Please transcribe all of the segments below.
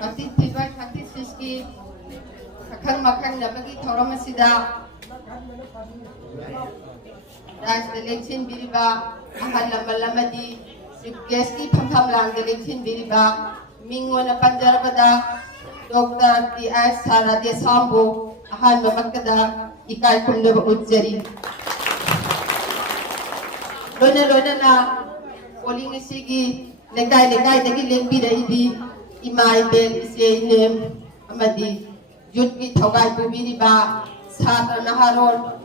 36기 사칸 마칸 나바기 토라마시다 राष्ट्र इलेक्शन बिरिबा ahal lamal-lamadi sugesti phampham election biriba mingona panjarabada Dr. T.S. Sarade Sambo ahal mamakada ikai kumdaba ujjari lona na polling isigi legay dagi lembi daibi imai bel ise nem amadi jutki thogai bu biriba satra naharon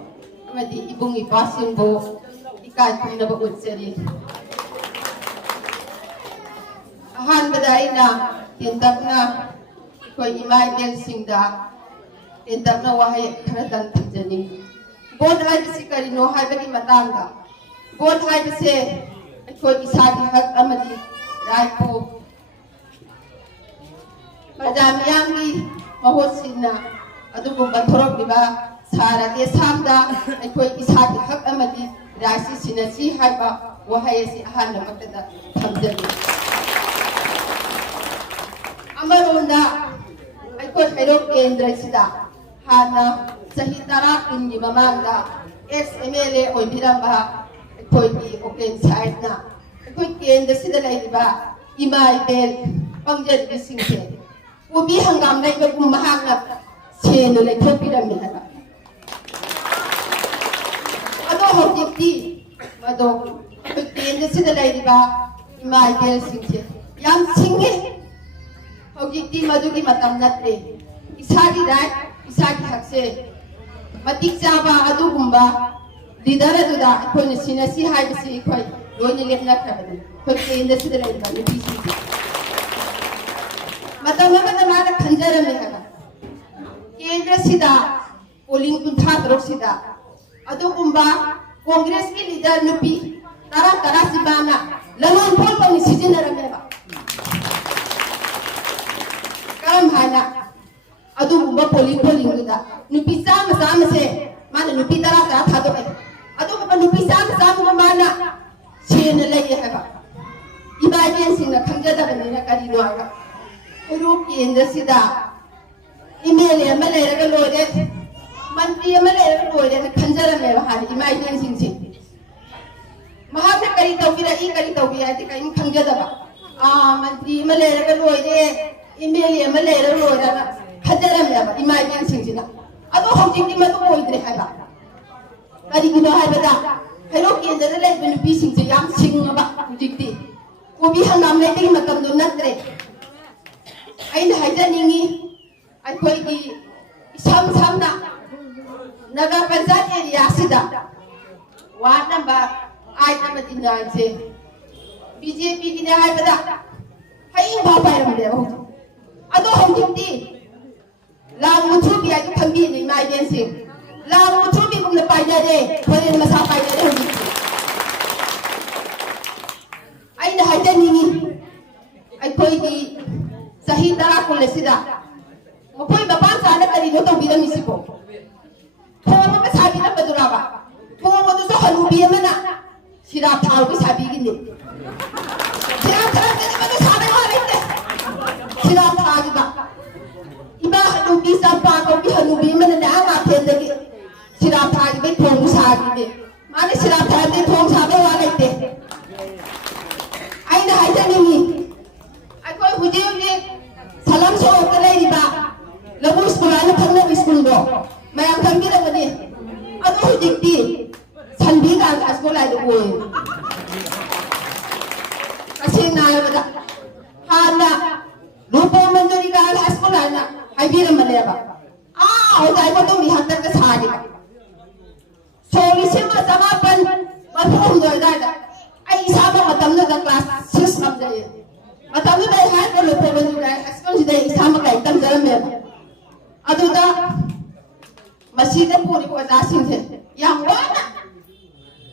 amadi ibung ipasimbo ikai kumdaba ujjari ahanbada aina tindapna koi imai bel singda tindapna wahai kharadan tijani bon hai bisi karino hai bagi matangda bon hai bise koi isagi hak amadi raipo pajamiyamgi mahosina adugumba thorokliba sarade samda koi isagi hak amadi raisi sinasi haiba wahai si ahanna makada thamjani amarunda koi hairok kendra sida hana sahi tara kungi mamanda SMLA oibiramba koi ki oken side na koi kendra sida laiba imai bel pangjet bisingse ubi hangam lai ko mahangna cheno lai thopirammi haba ado hokti ado koi kendra sida laiba imai bel singse yam singhe hokti madugi matam natre isagi rai isagi hakse matik chaba adugumba leader aduda koi sinasi haibisi koi loni lepna khabani koi kendra sida laiba ni bisi matam mana khanjara me haba kendra sida polling kuntha drok sida adugumba congress ki leader nupi tara sibana lamon pol pani sijinara meba karam hana adugumba polling da nupi sama se mana nupi tara thado adugumba nupi sama mana chena lai haba ibajen singna khanjada bani na kari no aga Uru kendra sida imele amale raga lode mantri amale raga lode na khanjara me bahari imagine sing mahapne kari tawbira ati kai khanjada ba mantri amale raga lode imele amale raga lode na khanjara me ba imagine sing na ado hojiki matu oidre haba kari gino habada hero kendra lai benu bi sing yam sing ba hojiki ubi hangam lai tegi matam do natre aina haijaningi aikoi gi samna naga panjat area sida ward number 8 amadi 9 se BJP gi ne haibada haing ba pairam de ho ado hongti lang muthu bi ai thambi ni mai den sing lang muthu bi kum na pai de khoren masa pai de ho aina haijaningi aikoi gi sahi tara kule sida mokoi bapan sana kari no to bira misipo thoma ma sabi na baduraba thoma to so halu bi mana sira thau bi sabi gi ni sira thau ni ma to sabe wa rete sira thau gi ba iba halu bi sa pa ko bi halu bi mana na ma then de gi sira thau gi bi thong sa gi ni mane sira thau ni thong sabe wa rete ai na hai jani ni ai koi huje salam so kale riba labu school ana phangna school do mayam thangi da bani adu hujikti sanbi ka school ai do ase na bada hana rupo manjuri ka school ana ai bi ram ne ba ho dai ko to mi hatta ka sagi so mi se ma samapan ma thum do da ai sa ba matam na class 6 kam jai matam na dai hai ko lo ko ban dai askon si dai sama kai tam jaram me aduda masjid puri ko da sing the yang wana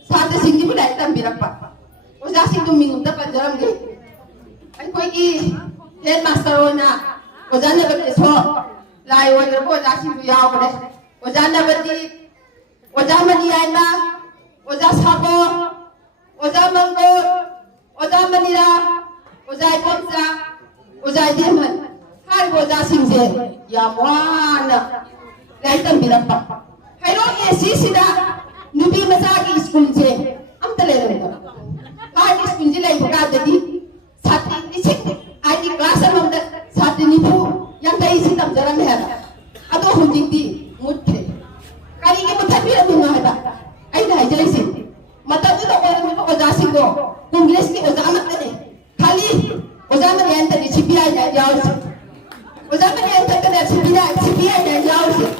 sa sing di budai tam birakpa o da sing dum mingum da pan jaram ge ai koi ki headmaster ona o janna ba so lai wa ko da sing du yaw ba o janna ba di o ja mani ai na o ja sabo o ja mango o ja manira Ozai Pomsa, Ozai Deman, बोझा सिंह से या वाना लाइट मिलप्पा हाइरो ये सीसीदा नुबी मसा की स्कूल से हम तले रहे हाई स्कूल से लाइट बका देती साथी निश्चित आई क्लास में हम साथी Nipu yang dari sini tam jalan hera atau hunjing di mutte kali ini mutte biar tu nggak ada ai dah jadi sih mata tu tak boleh muka oja sih go English ni oja amat ni kali oja amat yang tadi CPI dah jauh sih oja amat yang tadi CPI dah jauh sih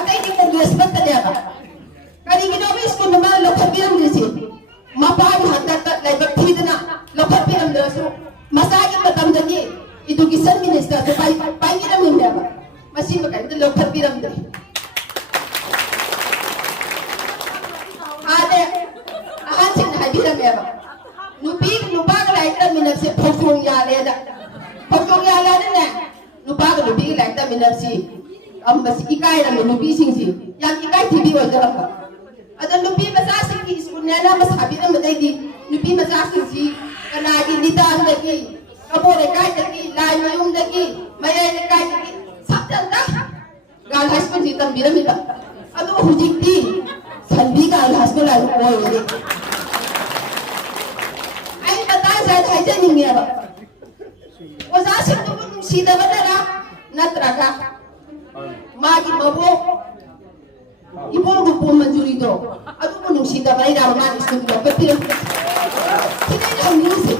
atau ini English betul dia apa kali ini novis ko nama lokal biar ni sih mapa di hadat lagi berhenti na lokal biar ni so masakit betam jadi itu kisah minister tu pai kita minda apa masih makan itu lokal biram tu ada ahan sih nak biram apa nupa kalau kita minda si pokong ya leda ni nupa kalau kita minda si masih ikai lah nupi sing si yang ikai tibi wajar apa ada nupi masa sing di sekolah na masa biram betai di nupi masa sing si kena di nitan lagi Kamu dekai lagi, lain mayung lagi, mayai dekai lagi, sabda dah. Galhas pun hitam biram itu. Aduh hujik di, sandi galhas pun lalu boy ini. Ain betul saya aja ni apa. Wazasir tu pun sida betul natraga. Magi mabuk, ibu lupa manjuri tu. Aduh pun sida betul dah mana isu tu betul. Kita dah misi.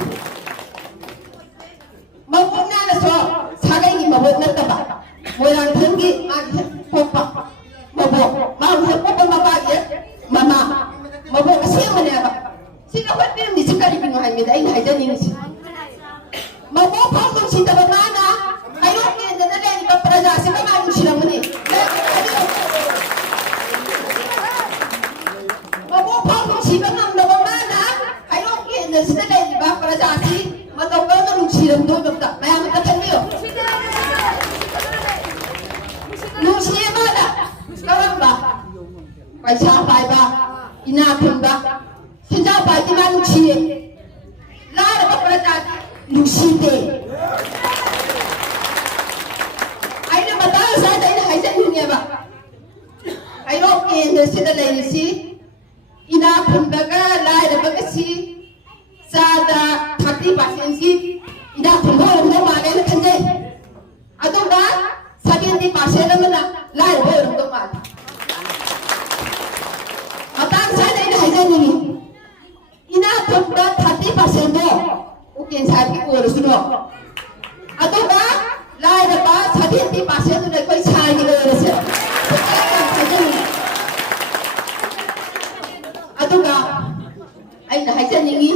Mabuk na so sagai ni mabuk na taba moyang thengi ag popa mabuk mau popa mabag mama mabuk kasi mane ba sila wat pero ni sikari pino hay medai hay jani ni mabuk pa mo sinta ba na ayo ni na le ni praja sila ma ni sila mani mabuk pa mo sila nam na ba na ayo ni na sila le ni ba praja si matau kau tu nusiran tu betul, macam apa tadi yo? Nusiran mana? Sekarang bah, paisa paiba, ina pun bah, sejauh pai di mana nusiran? Lar apa percaya nusiran? Aina betul saya dah hajar dunia bah. Ayo kita sudah lagi si, ina pun bah, lar apa kasi? Sada 30% sih ida kumpulan tu mana nak kerja, atau dah 70% mana lain orang tu mana. Atang saya ida hajar ni, ina kumpulan 30% tu, mungkin saya urus dulu. Atau dah lain apa 70% tu dah kau cari urus. Atau dah, ida hajar ni.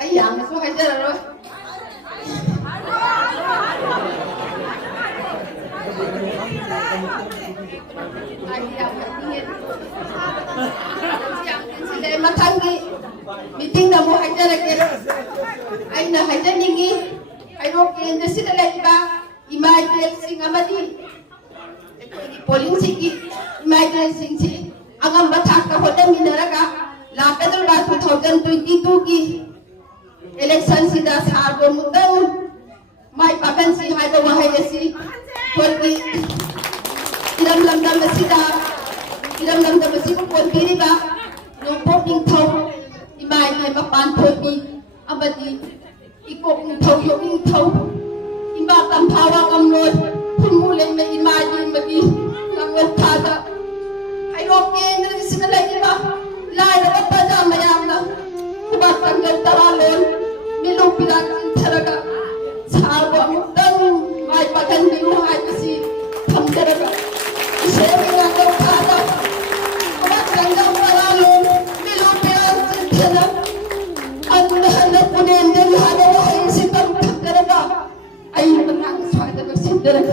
Ayah, masuk hajar loh. Ayah, makan ni, meeting dah mau hajar lagi. Ayah hajar ni, ayah okey, nasi dah lagi bah. Imajel sing amadi, polling sih, imajel sing sih. Agam baca kahoda minaraga, lapedul bah 2022 ki. Election sida sarbo mudang mai pakan si hai bawa hai si pergi iram lamda masih pun pilih ba numpuk ning thau imai mai papan pergi abadi ikut ning thau yo ning thau imba tam phawa kam loi pun mulai me imai din bagi nangol khada ai ro kendra sida lagi ba lai da pa jam mayam na kubat tanggal taralon Milu bilang caraga, sahabat mudang, mai pakan biru mai kasi, tham caraga. Saya bilang kau kata, kuat tanggal paralon, milu bilang caraga. Aku dah hendak punya yang jadi hamba wahai si tam caraga. Ayu menang suara bersih caraga.